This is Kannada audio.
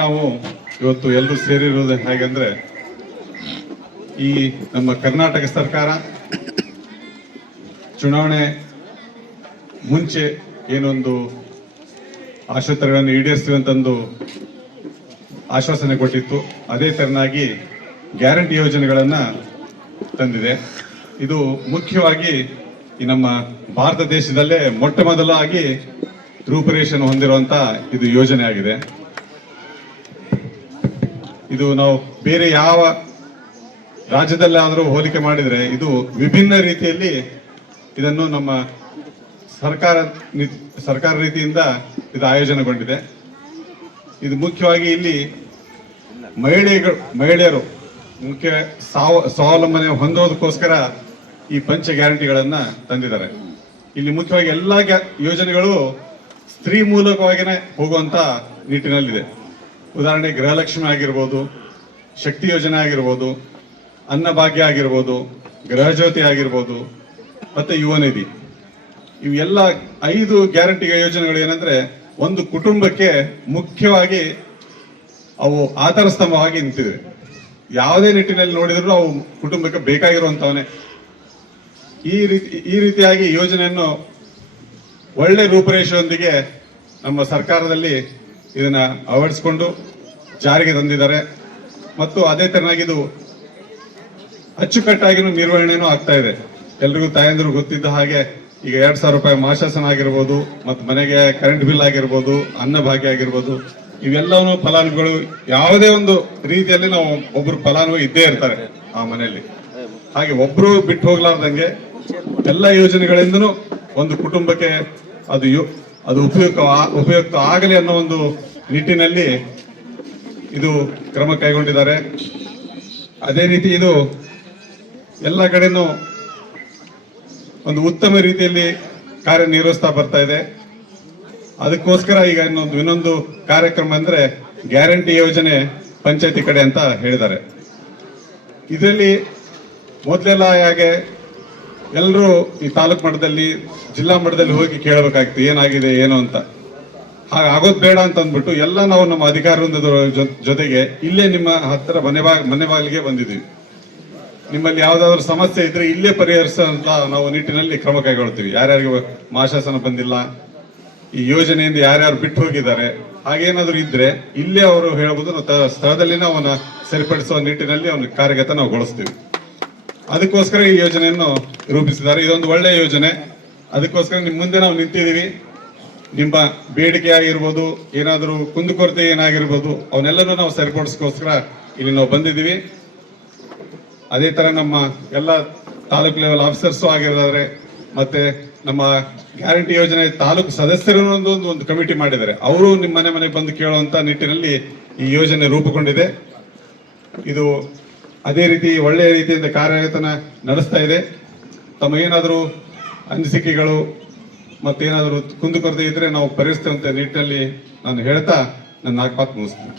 ನಾವು ಇವತ್ತು ಎಲ್ಲರೂ ಸೇರಿರೋದು ಹೇಗೆಂದ್ರೆ ಈ ನಮ್ಮ ಕರ್ನಾಟಕ ಸರ್ಕಾರ ಚುನಾವಣೆ ಮುಂಚೆ ಏನೊಂದು ಆಶೋತ್ತರಗಳನ್ನು ಈಡೇರಿಸ್ತೀವಿ ಅಂತಂದು ಆಶ್ವಾಸನೆ ಕೊಟ್ಟಿತ್ತು. ಅದೇ ತೆರನಾಗಿ ಗ್ಯಾರಂಟಿ ಯೋಜನೆಗಳನ್ನು ತಂದಿದೆ. ಇದು ಮುಖ್ಯವಾಗಿ ಈ ನಮ್ಮ ಭಾರತ ದೇಶದಲ್ಲೇ ಮೊಟ್ಟ ಮೊದಲಾಗಿ ರೂಪುರೇಷೆಯನ್ನು ಹೊಂದಿರುವಂಥ ಇದು ಯೋಜನೆ ಆಗಿದೆ. ಇದು ನಾವು ಬೇರೆ ಯಾವ ರಾಜ್ಯದಲ್ಲಾದರೂ ಹೋಲಿಕೆ ಮಾಡಿದರೆ ಇದು ವಿಭಿನ್ನ ರೀತಿಯಲ್ಲಿ ಇದನ್ನು ನಮ್ಮ ಸರ್ಕಾರ ಸರ್ಕಾರ ರೀತಿಯಿಂದ ಇದು ಆಯೋಜನೆಗೊಂಡಿದೆ. ಇದು ಮುಖ್ಯವಾಗಿ ಇಲ್ಲಿ ಮಹಿಳೆಗಳು, ಮಹಿಳೆಯರು ಮುಖ್ಯ ಸಾವ, ಸ್ವಾವಲಂಬನೆ ಹೊಂದೋದಕ್ಕೋಸ್ಕರ ಈ ಪಂಚ ಗ್ಯಾರಂಟಿಗಳನ್ನು ತಂದಿದ್ದಾರೆ. ಇಲ್ಲಿ ಮುಖ್ಯವಾಗಿ ಎಲ್ಲ ಯೋಜನೆಗಳು ಸ್ತ್ರೀ ಮೂಲಕವಾಗಿಯೇ ಹೋಗುವಂಥ ನಿಟ್ಟಿನಲ್ಲಿದೆ. ಉದಾಹರಣೆ, ಗೃಹಲಕ್ಷ್ಮಿ ಆಗಿರ್ಬೋದು, ಶಕ್ತಿ ಯೋಜನೆ ಆಗಿರ್ಬೋದು, ಅನ್ನಭಾಗ್ಯ ಆಗಿರ್ಬೋದು, ಗೃಹಜ್ಯೋತಿ ಆಗಿರ್ಬೋದು, ಮತ್ತು ಯುವ ನಿಧಿ. ಇವೆಲ್ಲ ಐದು ಗ್ಯಾರಂಟಿ ಯೋಜನೆಗಳು ಏನಂದರೆ, ಒಂದು ಕುಟುಂಬಕ್ಕೆ ಮುಖ್ಯವಾಗಿ ಅವು ಆಧಾರ ಸ್ತಂಭವಾಗಿ ನಿಂತಿವೆ. ಯಾವುದೇ ನಿಟ್ಟಿನಲ್ಲಿ ನೋಡಿದ್ರು ಅವು ಕುಟುಂಬಕ್ಕೆ ಬೇಕಾಗಿರುವಂತವನೇ ಈ ರೀತಿ, ಈ ರೀತಿಯಾಗಿ ಯೋಜನೆಯನ್ನು ಒಳ್ಳೆ ರೂಪುರೇಷೆಯೊಂದಿಗೆ ನಮ್ಮ ಸರ್ಕಾರದಲ್ಲಿ ಇದನ್ನ ಅಳವಡಿಸಿಕೊಂಡು ಜಾರಿಗೆ ತಂದಿದ್ದಾರೆ. ಮತ್ತು ಅದೇ ಇದು ಅಚ್ಚುಕಟ್ಟಾಗಿನೂ ನಿರ್ವಹಣೆನೂ ಆಗ್ತಾ ಇದೆ. ಎಲ್ರಿಗೂ ತಾಯಂದಿರು ಗೊತ್ತಿದ್ದ ಹಾಗೆ ಈಗ ಎರಡ್ ಸಾವಿರ ರೂಪಾಯಿ ಮಾಶಾಸನ ಆಗಿರ್ಬೋದು, ಮತ್ತು ಮನೆಗೆ ಕರೆಂಟ್ ಬಿಲ್ ಆಗಿರ್ಬೋದು, ಅನ್ನ ಭಾಗ್ಯ ಆಗಿರ್ಬೋದು, ಇವೆಲ್ಲವೂ ಫಲಾನುಗಳು ಯಾವುದೇ ಒಂದು ರೀತಿಯಲ್ಲಿ ನಾವು ಒಬ್ರು ಫಲಾನುಭವಿ ಇದ್ದೇ ಇರ್ತಾರೆ ಆ ಮನೆಯಲ್ಲಿ. ಹಾಗೆ ಒಬ್ರು ಬಿಟ್ಟು ಹೋಗ್ಲಾರ್ದಂಗೆ ಎಲ್ಲ ಯೋಜನೆಗಳಿಂದನೂ ಒಂದು ಕುಟುಂಬಕ್ಕೆ ಅದು ಅದು ಉಪಯುಕ್ತ ಉಪಯುಕ್ತ ಆಗಲಿ ಅನ್ನೋ ಒಂದು ನಿಟ್ಟಿನಲ್ಲಿ ಇದು ಕ್ರಮ ಕೈಗೊಂಡಿದ್ದಾರೆ. ಅದೇ ರೀತಿ ಇದು ಎಲ್ಲ ಕಡೆನೂ ಒಂದು ಉತ್ತಮ ರೀತಿಯಲ್ಲಿ ಕಾರ್ಯನಿರ್ವಹಿಸ್ತಾ ಬರ್ತಾ ಇದೆ. ಅದಕ್ಕೋಸ್ಕರ ಈಗ ಇನ್ನೊಂದು ಇನ್ನೊಂದು ಕಾರ್ಯಕ್ರಮ ಅಂದರೆ ಗ್ಯಾರಂಟಿ ಯೋಜನೆ ಪಂಚಾಯತಿ ಕಡೆ ಅಂತ ಹೇಳಿದ್ದಾರೆ. ಇದರಲ್ಲಿ ಮೊದಲೆಲ್ಲ ಹೇಗೆ ಎಲ್ಲರೂ ಈ ತಾಲೂಕು ಮಟ್ಟದಲ್ಲಿ, ಜಿಲ್ಲಾ ಮಟ್ಟದಲ್ಲಿ ಹೋಗಿ ಕೇಳಬೇಕಾಗ್ತದೆ ಏನಾಗಿದೆ, ಏನು ಅಂತ. ಹಾಗೆ ಆಗೋದು ಬೇಡ ಅಂತ ಅಂದ್ಬಿಟ್ಟು ಎಲ್ಲ ನಾವು ನಮ್ಮ ಅಧಿಕಾರ ಜೊತೆಗೆ ಇಲ್ಲೇ ನಿಮ್ಮ ಹತ್ತಿರ ಮನೆ ಮನೆ ಬಾಗಿಲಿಗೆ ಬಂದಿದ್ದೀವಿ ನಿಮ್ಮಲ್ಲಿ ಯಾವ್ದಾದ್ರು ಸಮಸ್ಯೆ ಇದ್ರೆ ಇಲ್ಲೇ ಪರಿಹರಿಸಂತ ನಾವು ನಿಟ್ಟಿನಲ್ಲಿ ಕ್ರಮ ಕೈಗೊಳ್ತೀವಿ. ಯಾರ್ಯಾರಿಗೆ ಮಾಶಾಸನ ಬಂದಿಲ್ಲ, ಈ ಯೋಜನೆಯಿಂದ ಯಾರ್ಯಾರು ಬಿಟ್ಟು ಹೋಗಿದ್ದಾರೆ, ಹಾಗೇನಾದರೂ ಇದ್ರೆ ಇಲ್ಲೇ ಅವರು ಹೇಳಬಹುದು ನಾವು ಅವನ ಸರಿಪಡಿಸುವ ನಿಟ್ಟಿನಲ್ಲಿ ಅವನ ಕಾರ್ಯಗತ ನಾವು ಗೊಳಿಸ್ತೀವಿ. ಅದಕ್ಕೋಸ್ಕರ ಈ ಯೋಜನೆಯನ್ನು ರೂಪಿಸಿದ್ದಾರೆ. ಇದೊಂದು ಒಳ್ಳೆಯ ಯೋಜನೆ. ಅದಕ್ಕೋಸ್ಕರ ನಿಮ್ಮ ಮುಂದೆ ನಾವು ನಿಂತಿದ್ದೀವಿ. ನಿಮ್ಮ ಬೇಡಿಕೆ ಆಗಿರ್ಬೋದು, ಏನಾದರೂ ಕುಂದುಕೊರತೆ ಏನಾಗಿರ್ಬೋದು, ಅವನ್ನೆಲ್ಲನೂ ನಾವು ಸರಿಪಡಿಸ್ಕೋಸ್ಕರ ಇಲ್ಲಿ ನಾವು ಬಂದಿದ್ದೀವಿ. ಅದೇ ಥರ ನಮ್ಮ ಎಲ್ಲ ತಾಲೂಕು ಲೆವೆಲ್ ಆಫೀಸರ್ಸು ಆಗಿರೋದಾದರೆ, ಮತ್ತೆ ನಮ್ಮ ಗ್ಯಾರಂಟಿ ಯೋಜನೆ ತಾಲೂಕು ಸದಸ್ಯರನ್ನೊಂದು ಒಂದು- ಒಂದು ಕಮಿಟಿ ಮಾಡಿದ್ದಾರೆ. ಅವರು ನಿಮ್ಮ ಮನೆ ಮನೆಗೆ ಬಂದು ಕೇಳುವಂಥ ನಿಟ್ಟಿನಲ್ಲಿ ಈ ಯೋಜನೆ ರೂಪುಗೊಂಡಿದೆ. ಇದು ಅದೇ ರೀತಿ ಒಳ್ಳೆಯ ರೀತಿಯಿಂದ ಕಾರ್ಯಗತನ ನಡೆಸ್ತಾ ಇದೆ. ತಮ್ಮ ಏನಾದರೂ ಅನಿಸಿಕೆಗಳು ಮತ್ತೇನಾದರೂ ಕುಂದುಕೊರತೆ ಇದ್ದರೆ ನಾವು ಪರಿಹರಿಸ್ತೇವೆ ನಿಟ್ಟಿನಲ್ಲಿ ನಾನು ಹೇಳ್ತಾ ನನ್ನ ನಾಲ್ಕು ಮಾತು ಮುಗಿಸ್ತೀನಿ.